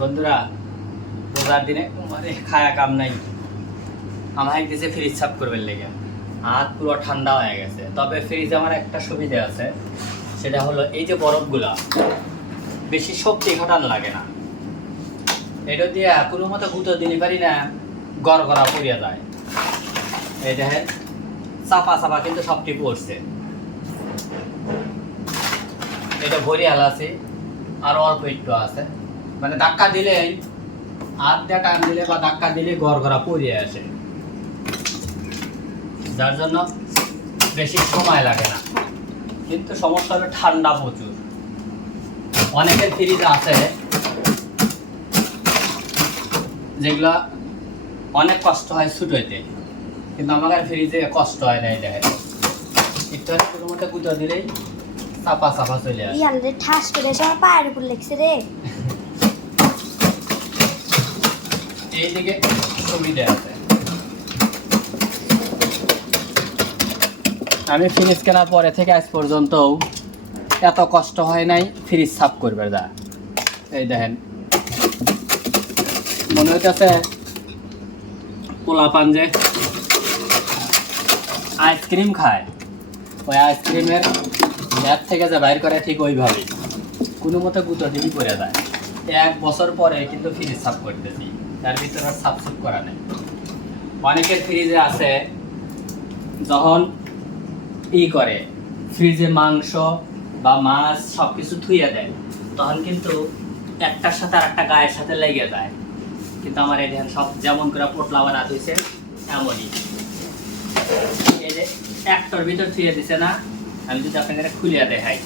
বন্ধুরা রোজার দিনে মানে খায়া কাম নাই, আমার একদিকে ফ্রিজ সাফ করবেন লেগে হাত পুরো ঠান্ডা হয়ে গেছে। তবে ফ্রিজে আমার একটা সুবিধা আছে, সেটা হলো এই যে বরফগুলা বেশি শক্তি ঘটান লাগে না, এটা দিয়ে কোনো মতো গুঁতো দিতে পারি না, গড়গড়া পড়িয়া যায়। এই দেখেন চাপা চাপা কিন্তু সবটি পড়ছে, এটা ভরি আছে আর অল্প একটু আছে, মানে ধাক্কা দিলেই হাত দিয়ে টান দিলে বা ধাক্কা দিলে গড়গড়া পড়িয়ে আসে, যার জন্য বেশি সময় লাগে না। কিন্তু সমস্যা হলো ঠান্ডা প্রচুর। অনেকের ফ্রিজ আছে যেগুলা অনেক কষ্ট হয় ছুটোইতে, কিন্তু আমাদের ফ্রিজে কষ্ট হয় না। এটা একটু কোনো মতো গুঁতো দিলেই চাপা চাপা চলে আসে। ইয়ালে ঠাস করে সব পায়ের উপর লেগছে রে। এইদিকে সুবিধা আছে। আমি ফ্রিজ কেনার পরে থেকে আজ পর্যন্ত এত কষ্ট হয় নাই ফ্রিজ সাফ করবে। যা এই দেখেন মনে হইতেছে পোলা পাঞ্জে আইসক্রিম খায়, ওই আইসক্রিমের ল্যাব থেকে যে বাইর করে ঠিক ওইভাবে কোনো মতো গুঁতো দিবি করে দেয়। 1 বছর পরে কিন্তু ফ্রিজ সাফ করতেছি, তার ভিতরে আর সাফ সাফ করা নেই। অনেকের ফ্রিজে আছে যখন করে ফ্রিজে মাংস বা মাছ সব কিছু থুইয়া দেয়, তখন কিন্তু একটার সাথে আর একটা গায়ের সাথে লেগে যায়। কিন্তু আমার এই দেখেন সব যেমন করে পোটলা বানা হয়েছে এমনই, এই যে একটার ভিতর থুয়ে দিছে না। আমি যদি আপনাদের খুলিয়া দেখাই,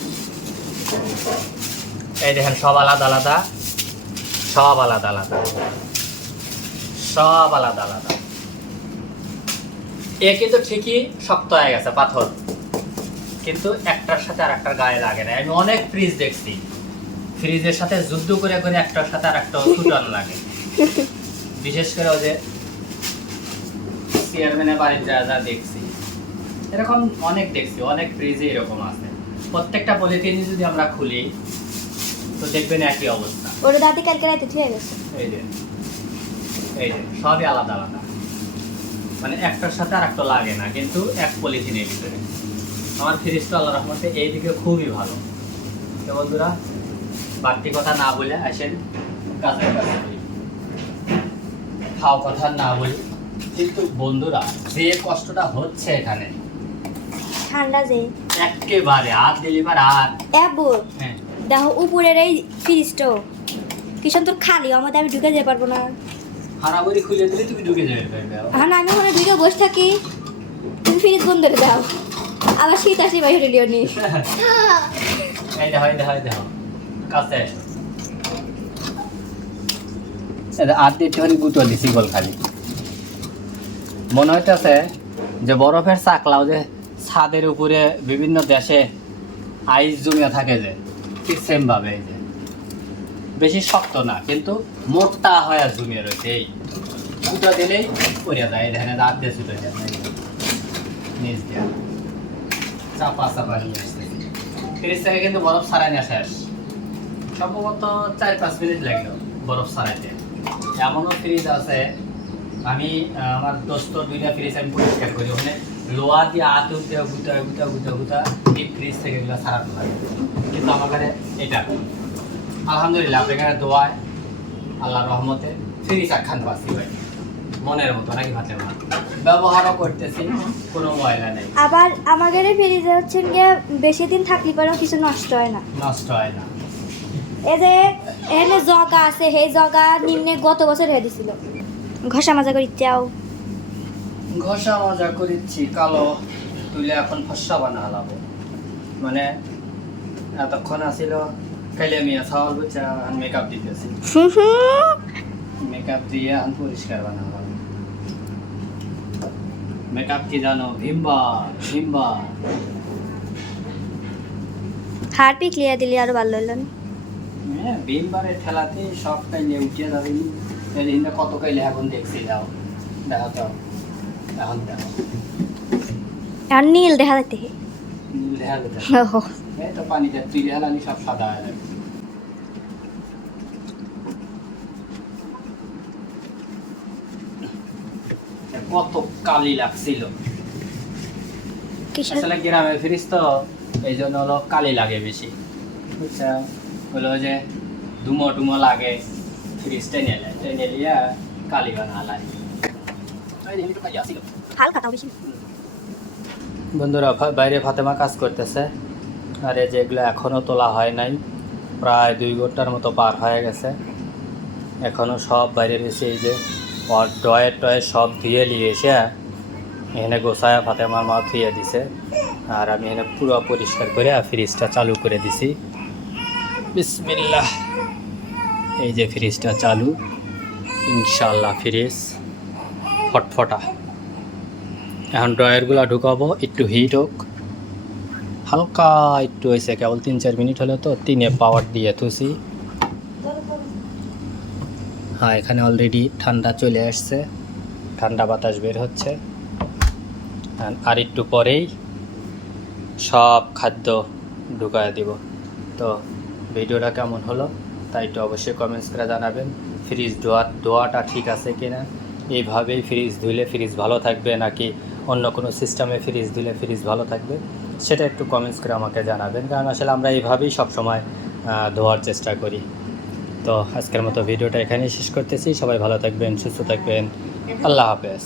এই দেখেন সব আলাদা আলাদা, সব আলাদা আলাদা, সব আলাদা আলাদা। এ কিন্তু ঠিকই শক্ত হয়ে গেছে পাথর, কিন্তু একটার সাথে আর একটার গায়ে লাগে না। আমি অনেক ফ্রিজ দেখছি, ফ্রিজের সাথে যুদ্ধ করে করে একটার সাথে আর একটা ছুটান লাগে। বিশেষ করে ওই যে চেয়ারম্যানের বাড়িতে যা দেখছি, এরকম অনেক দেখছি, অনেক ফ্রিজে এরকম আছে। প্রত্যেকটা পলিথিনই যদি আমরা খুলি তো দেখবেন একই অবস্থা। ওর দাদি কালকে রাতে ছুঁয়ে গেছে। এই যে সবই আলাদা আলাদা, মানে একটার সাথে আর একটা লাগে না, কিন্তু এক পলিথিনের ভিতরে। আমার ফ্রিজটা আল্লাহর রহমতে এইদিকে খুবই ভালো। তো বন্ধুরা বাড়তি কথা না বলে আসেন কাজের কাছে, খাওয়া কথা না বলি। কিন্তু বন্ধুরা যে কষ্টটা হচ্ছে এখানে ঠান্ডা যে একেবারে হাত দিলিবার হাত। এবো দেখো উপরের এই ফ্রিজটাও কিষণ তোর খালি, আমাদের আমি ঢুকে যেতে পারবো না। হারাবরি খুলে দিলে তুমি ঢুকে যাবে। হ্যাঁ না, আমি ওখানে ঢুকে বসে থাকি, তুমি ফ্রিজ বন্ধ করে দাও, আবার শীত আসি বাইরে লিও নি। এই দেখো কাছে এসো, আর একটুখানি গুঁতো দিছি গোল খালি। মনে হইতেছে যে বরফের চাকলাও যে ছাদের উপরে বিভিন্ন দেশে আইস জমিয়ে থাকে, যে ঠিক সেম ভাবে এই যে বেশি শক্ত না কিন্তু মোটা হয়ে জমিয়ে রয়েছে। এই গুঁতো দিলেই পড়ে যায়। এই দেখেন রাত দিয়ে ছুটে যায় নিচ দিয়ে চাপা চাপা নিয়ে আসছে। ফ্রিজ থেকে কিন্তু বরফ ছাড়াই না শেষ, সম্ভবত 4-5 মিনিট লাগলো বরফ ছাড়াইতে। এমনও ফ্রিজ আছে, আমি আমার দোস্তর 2টা ফ্রিজ আমি পরিষ্কার করি, ওখানে লোহা দিয়ে হাতে উঠতে গুঁতা গুঁতা গুঁতা গুঁতা এই ফ্রিজ থেকে এগুলো ছাড়াতে লাগে। কিন্তু আমার কাছে এটা আলহামদুলিল্লাহ আপনার দোয়ায় আল্লাহর রহমতে ফ্রিজ একখান পাচ্ছি ভাই, মনের মতো নাকি ভাতে ভাত ব্যবহারও করতেছি, কোনো ময়লা নেই। আবার আমাদের ফ্রিজে হচ্ছে গিয়ে বেশি দিন থাকলে পরেও কিছু নষ্ট হয় না, নষ্ট হয় না। এই যে এখানে জগা আছে, সেই জগা নিম্নে গত বছর হয়ে দিছিল। ঘষা মাজা করি চাও, ঘষা মজা করিচ্ছি, কালো তুলে এখন ফসা বানা হলাবো। মানে এতক্ষণ আসিল কাইলে মিয়া ছাওয়াল বুঝছে, মেকআপ দিতেছি, মেকআপ দিয়ে এখন পরিষ্কার বানা হলাবো। মেকআপ কি জানো? ভিম্বা ভিম্বা। হার পিক লিয়া দিলি আরো ভালো হইল না। হ্যাঁ ভিমবারের ঠেলাতে সব কাইলে উঠিয়ে যাবে। এই কত কাইলে এখন দেখছি, যাও দেখো তো, এখন দেখো আর নীল দেখা যাইতে দেখা যেতে। এই তো পানিটা তুই হেলানি সব সাদা হয়ে যাবে। কত কালি লাগছিল। কিসের আসলে গ্রামের ফ্রিজ তো এই জন্য হলো কালি লাগে বেশি, বুঝছো? হলো যে ধুমো লাগে, ফ্রিজ টেনে নিয়ে কালি বানা লাগে। হালকা তাও বেশি। বন্ধুরা বাইরে ফাতেমা কাজ করতেছে, আর এই যেগুলো এখনও তোলা হয় নাই, প্রায় 2 ঘন্টার মতো পার হয়ে গেছে, এখনও সব বাইরে রয়েছে। এই যে টয়ে সব ধুয়ে নিয়েছে, এখানে গোসায়া ফাতেমার মা ধুয়ে দিছে, আর আমি এখানে পুরো পরিষ্কার করে ফ্রিজটা চালু করে দিছি। বিসমিল্লাহ, এই যে ফ্রিজটা চালু, ইনশাল্লাহ ফ্রিজ ফটফটা। এখন ড্রয়ারগুলো ঢুকাবো, একটু হিট হোক, হালকা একটু হয়েছে, কেবল 3-4 মিনিট হলে তো 3-এ পাওয়ার দিয়ে থুসি। হ্যাঁ, এখানে অলরেডি ঠান্ডা চলে আসছে, ঠান্ডা বাতাস বের হচ্ছে, আর একটু পরেই সব খাদ্য ঢুকায় দিব। তো ভিডিওটা কেমন হলো তাই একটু অবশ্যই কমেন্টস করে জানাবেন। ফ্রিজ ধোয়াটা ঠিক আছে কিনা, এইভাবেই ফ্রিজ ধুলে ফ্রিজ ভালো থাকবে নাকি অন্য কোনো সিস্টেমে ফ্রিজ ধুলে ফ্রিজ ভালো থাকবে, সেটা একটু কমেন্টস করে আমাকে জানাবেন, কারণ আসলে আমরা এইভাবেই সবসময় ধোয়ার চেষ্টা করি। তো আজকের মতো ভিডিওটা এখানেই শেষ করতেছি। সবাই ভালো থাকবেন, সুস্থ থাকবেন, আল্লাহ হাফেজ।